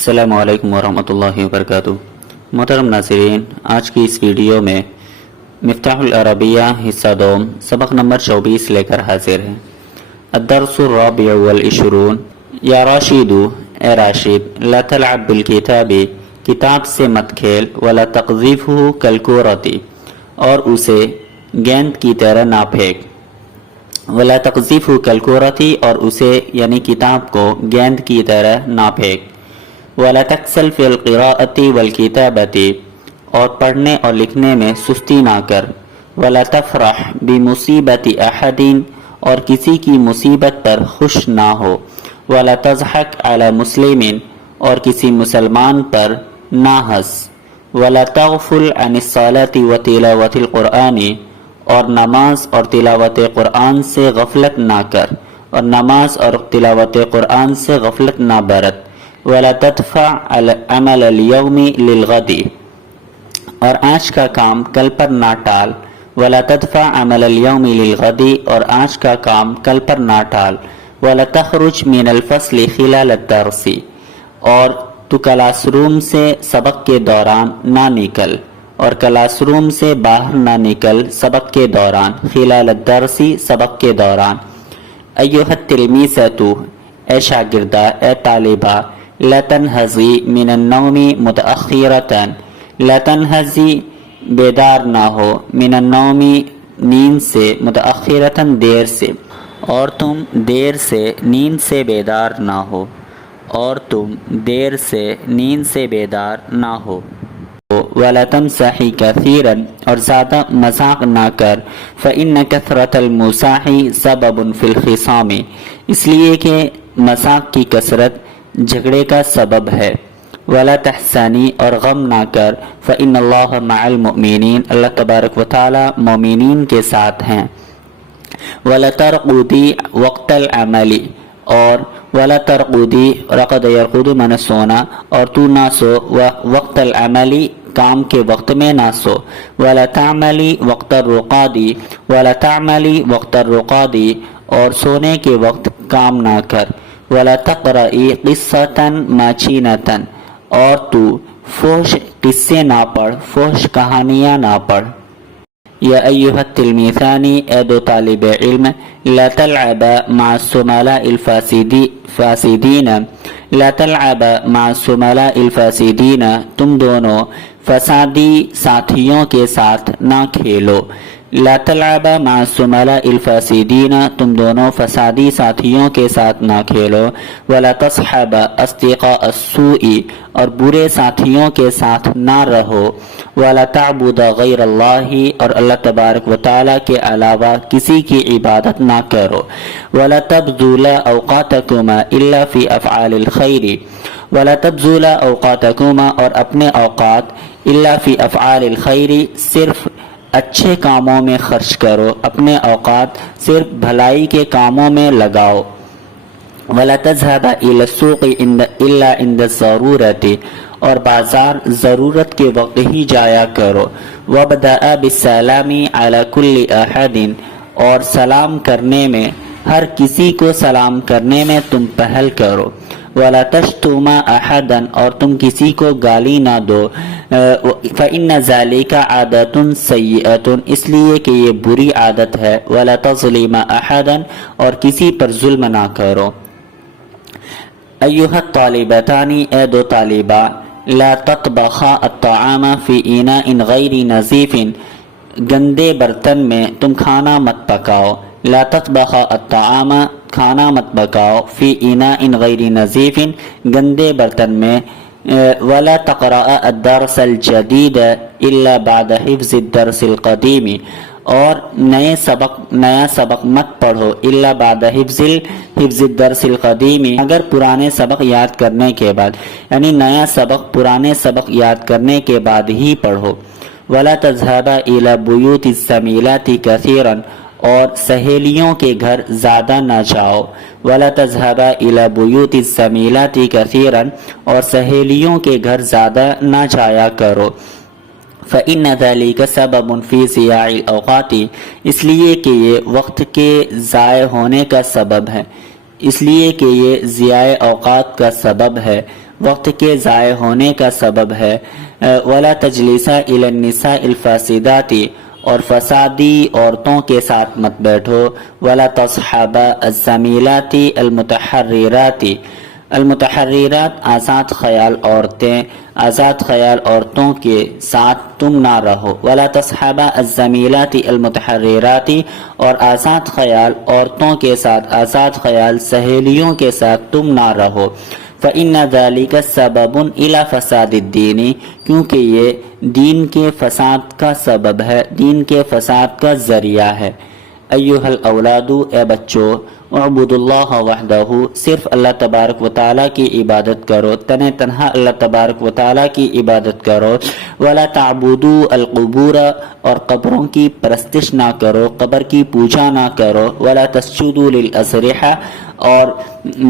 السلام علیکم ورحمۃ اللہ وبرکاتہ۔ محترم ناظرین، آج کی اس ویڈیو میں مفتاح العربیہ حصہ دوم سبق نمبر 24 لے کر حاضر ہے۔ الدرس الرابع والعشرون، یا راشد، اے راشد، لا تلعب بالکتاب، کتاب سے مت کھیل، ولا تقذفه کالکرۃ، اور اسے گیند کی طرح نہ پھینک، ولا تقذفه کالکرۃ، اور اسے یعنی کتاب کو گیند کی طرح نہ پھینک، ولا تکسل فی القراءۃ والکتابۃ، اور پڑھنے اور لکھنے میں سستی نہ کر، ولا تفرح بمصیبۃ احد، اور کسی کی مصیبت پر خوش نہ ہو، ولا تضحک علی مسلم، اور کسی مسلمان پر نہ ہنس، ولا تغفل عن الصلاۃ وتلاوۃ القرآن، اور نماز اور تلاوت قرآن سے غفلت نہ کر، اور نماز اور تلاوت قرآن سے غفلت نہ برت، ولا تدفع عمل اليوم للغد، اور آج کا کام کل پر نہ ٹال، ولا تدفع عمل اليوم للغد، اور آج کا کام کل پر نہ ٹال، ولا تخرج من الفصل خلال الدرس، اور تو کلاس روم سے سبق کے دوران نہ نکل، اور کلاس روم سے باہر نہ نکل سبق کے دوران، خلال الدرس سبق کے دوران۔ ایھا التلمیذۃ، اے شاگردہ، اے طالبہ، لا تنہضی من النوم متأخرۃ، لا تنہضی بیدار نہ ہو، من النوم نیند سے، متأخرۃ دیر سے، اور تم دیر سے نیند سے بیدار نہ ہو، اور تم دیر سے نیند سے بیدار نہ ہو، ولا تمزح کثیرا، اور زیادہ مذاق نہ کر، فإن کثرة المزاح سبب فی الخصام، اس لیے کہ مذاق کی کثرت جھگڑے کا سبب ہے، ولا تحزنی، اور غم نہ کر، فإن اللہ مع المؤمنین، اللہ تبارک و تعالی مومنین کے ساتھ ہیں، ولا ترقدی وقت العمل، اور ولا ترقدی، رقد یرقد من سونا، اور تو نہ سو، وقت العمل کام کے وقت میں نہ سو، ولا تعملی وقت الرقاد، ولا تعملی وقت الرقاد، اور سونے کے وقت کام نہ کر، ولا تقرئی قصۃ ماچینۃ، اور تو فحش قصے نہ پڑھ، فحش کہانیاں نہ پڑھ۔ یا ایھا التلمیذان، اے دو طالب علم، لا تلعب مع الزملاء الفاسدین، لا تلعب مع الزملاء الفاسدین، تم دونوں فسادی ساتھیوں کے ساتھ نہ کھیلو، لا تلعب مع الزملاء الفاسدین، تم دونوں فسادی ساتھیوں کے ساتھ نہ کھیلو، ولا تصحب اصدقاء السوء، اور برے ساتھیوں کے ساتھ نہ رہو، ولا تعبد غیر اللہ، اور اللہ تبارک و تعالی کے علاوہ کسی کی عبادت نہ کرو، ولا تبذل اوقاتکما الا فی افعال الخیر، ولا تبذل اوقاتکما، اور اپنے اوقات الا فی افعال الخیر، صرف اچھے کاموں میں خرچ کرو، اپنے اوقات صرف بھلائی کے کاموں میں لگاؤ، ولا تذهب الى السوق الا عند الضرورة، اور بازار ضرورت کے وقت ہی جایا کرو، وابدأ بالسلام على كل احد، اور سلام کرنے میں ہر کسی کو سلام کرنے میں تم پہل کرو، ولا تشتم احدا، اور تم کسی کو گالی نہ دو، فإن ذلك عادۃ سیئۃ، اس لیے کہ یہ بری عادت ہے، ولا تظلم احدا، اور کسی پر ظلم نہ کرو۔ ایھا الطالبتان، اے دو طالبہ، لا تطبخا الطعام فی اناء غیر نظیف، گندے برتن میں تم کھانا مت پکاؤ، لا تطبخا الطعام، کھانا مت پکاؤ، فی اناء غیر نظیف، گندے برتن میں، ولا تقرأ الدرس الجدید الا بعد حفظ الدرس القدیم، اور نیا سبق مت پڑھو، الا بعد حفظ الدرس القدیم، اگر پرانے سبق یاد کرنے کے بعد، یعنی نیا سبق پرانے سبق یاد کرنے کے بعد ہی پڑھو، ولا تذهب الى بیوت الزمیلات کثیرا، اور سہیلیوں کے گھر زیادہ نہ جاؤ، ولا تذهب الى بیوت الزمیلات کثیرا، اور سہیلیوں کے گھر زیادہ نہ جایا کرو، فإن ذلك سبب فی ضیاع الاوقات، اس لیے کہ یہ وقت کے ضائع ہونے کا سبب ہے، اس لیے کہ یہ ضیاع اوقات کا سبب ہے، وقت کے ضائع ہونے کا سبب ہے۔ ولا تجلسا الی النساء الفاسدات، اور فسادی عورتوں کے ساتھ مت بیٹھو۔ ولا تصحبا الزمیلات المتحررات، المتحررات آزاد خیال عورتیں، آزاد خیال عورتوں کے ساتھ تم نہ رہو۔ ولا تصحبا الزمیلات المتحررات، اور آزاد خیال عورتوں کے ساتھ، آزاد خیال سہیلیوں کے ساتھ تم نہ رہو۔ فإن ذلك سبب إلى فساد الدین، کیونکہ یہ دین کے فساد کا سبب ہے، دین کے فساد کا ذریعہ ہے۔ ایھا الاولاد، اے بچوں، اعبدوا اللہ وحدہ، صرف اللہ تبارک و تعالیٰ کی عبادت کرو، تنہا اللہ تبارک و تعالیٰ کی عبادت کرو۔ ولا تعبدوا القبور، اور قبروں کی پرستش نہ کرو، قبر کی پوجا نہ کرو۔ ولا تسجدوا للأضرحة، اور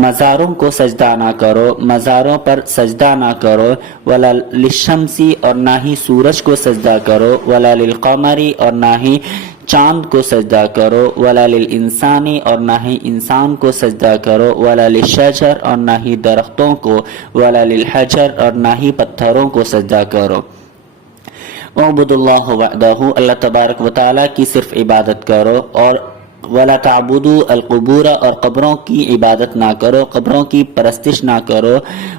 مزاروں کو سجدہ نہ کرو، مزاروں پر سجدہ نہ کرو۔ ولا للشمس، اور نہ ہی سورج کو سجدہ کرو۔ ولا للقمر، اور نہ ہی چاند کو سجدہ کرو۔ ولا للانسان، اور نہ ہی انسان کو سجدہ کرو۔ ولا للشجر، اور نہ ہی درختوں کو۔ ولا للحجر، اور نہ ہی پتھروں کو سجدہ کرو۔ اعبدوا اللہ وحدہ، اللہ تبارک و تعالیٰ کی صرف عبادت کرو۔ اور ولا تعبدوا القبور، اور قبروں کی عبادت نہ کرو، قبروں کی پرستش نہ کرو۔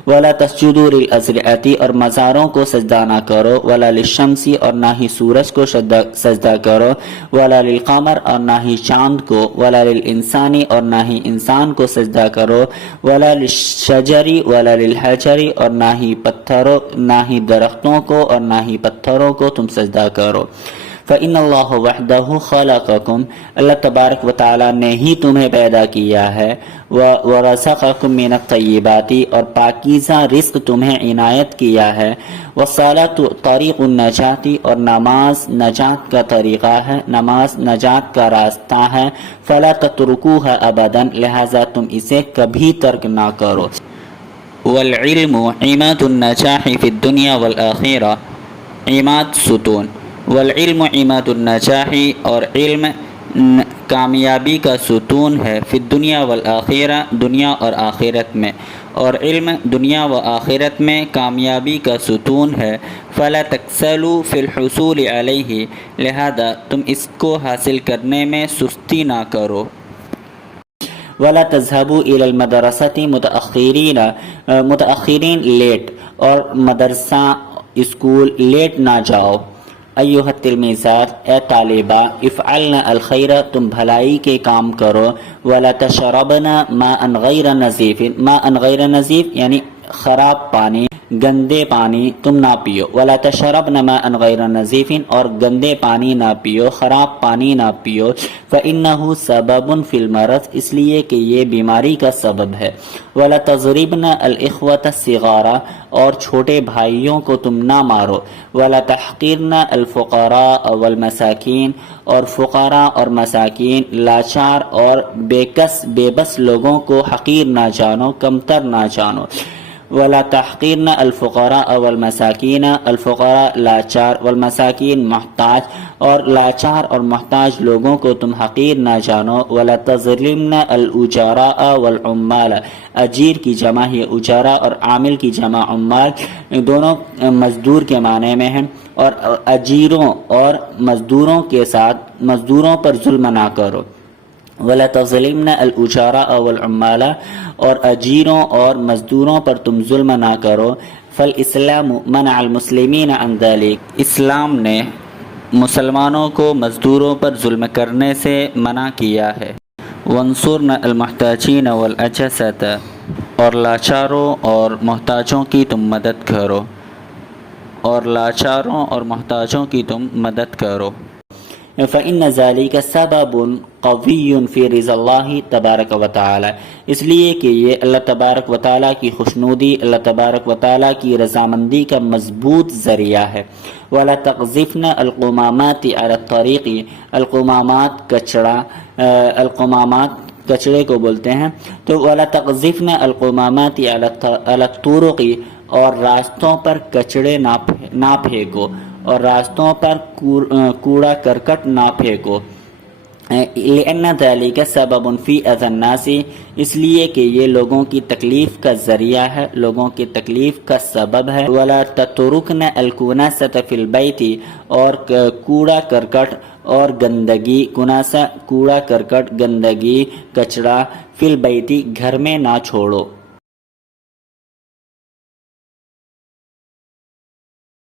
ولا تسجدوا للأضرحة، اور مزاروں کو سجدہ نہ کرو۔ ولا للشمس، اور نہ ہی سورج کو سجدہ کرو۔ ولا للقمر، اور نہ ہی چاند کو۔ ولا للانسان، اور نہ ہی انسان کو سجدہ کرو۔ ولا للشجر، ولا للحجر، اور نہ ہی پتھروں، نہ ہی درختوں کو اور نہ ہی پتھروں کو تم سجدہ کرو۔ فإن اللہ وحدہ خلقکم، اللہ تبارک و تعالیٰ نے ہی تمہیں پیدا کیا ہے۔ ورزقکم من الطیبات، اور پاکیزہ رزق تمہیں عنایت کیا ہے۔ والصلاۃ طریق النجات، اور نماز نجات کا طریقہ ہے، نماز نجات کا راستہ ہے۔ فلا تترکوها ابدا، لہذا تم اسے کبھی ترک نہ کرو۔ والعلم عماد النجاح فی الدنیا والآخرہ، عماد ستون، والعلم عماد النجاح، اور علم کامیابی کا ستون ہے، فی الدنیا والآخرہ، دنیا اور آخرت میں، اور علم دنیا و آخرت میں کامیابی کا ستون ہے۔ فلا تکسلوا فی الحصول علیہ، لہذا تم اس کو حاصل کرنے میں سستی نہ کرو۔ ولا تذهبوا الى المدرسة متأخرین، متأخرین لیٹ، اور مدرسہ اسکول لیٹ نہ جاؤ۔ ایھا التلمیذات، اے طالبہ، افعلن الخیر، تم بھلائی کے کام کرو۔ ولا تشربن ماء غیر نظیف، ماء غیر نظیف یعنی خراب پانی، گندے پانی تم نہ پیو۔ ولا تشربن ماء غیر نظیف، اور گندے پانی نہ پیو، خراب پانی نہ پیو۔ فإنہ سبب فی المرض، اس لیے کہ یہ بیماری کا سبب ہے۔ ولا تضربن الإخوة الصغار، اور چھوٹے بھائیوں کو تم نہ مارو۔ ولا تحقرن الفقراء والمساکین، اور فقراء اور مساکین، لاچار اور بے بس لوگوں کو حقیر نہ جانو، کمتر نہ جانو۔ ولا تحقرن الفقراء والمساکین، الفقراء لاچار، والمساکین محتاج، اور لاچار اور محتاج لوگوں کو تم حقیر نہ جانو۔ ولا تظلمن الأجراء والعمال، اجیر کی جمع ہے اجارہ، اور عامل کی جمع عمال، دونوں مزدور کے معنی میں ہیں۔ اور اجیروں اور مزدوروں کے ساتھ مزدوروں پر ظلم نہ کرو۔ ولا تظلمن الأجراء والعمال، اور اجیروں اور مزدوروں پر تم ظلم نہ کرو۔ فالاسلام منع المسلمین عن ذلك، اسلام نے مسلمانوں کو مزدوروں پر ظلم کرنے سے منع کیا ہے۔ وانصرن المحتاجین والعجزۃ، اور لاچاروں اور محتاجوں کی تم مدد کرو، اور لاچاروں اور محتاجوں کی تم مدد کرو۔ فإن ذلك سبب قوی فی رضا اللہ تبارک و تعالی، اس لیے کہ یہ اللہ تبارک و تعالیٰ کی خوشنودی، اللہ تبارک و تعالیٰ کی رضامندی کا مضبوط ذریعہ ہے۔ ولا تقذفن القمامات علی الطریق، القمامات کچڑا، القمامات کچڑے کو بولتے ہیں، تو ولا تقذفن القمامات علی الطرق، اور راستوں پر کچڑے نہ پھینکو، اور راستوں پر کوڑا کرکٹ نہ پھینکو۔ لأن ذلك سبب فی اذى الناس، اس لیے کہ یہ لوگوں کی تکلیف کا ذریعہ ہے، لوگوں کی تکلیف کا سبب ہے۔ ولا تترکن الکناسۃ فی البیت، اور کوڑا کرکٹ اور گندگی، کناسہ کوڑا کرکٹ گندگی کچرا، فی البیت گھر میں نہ چھوڑو۔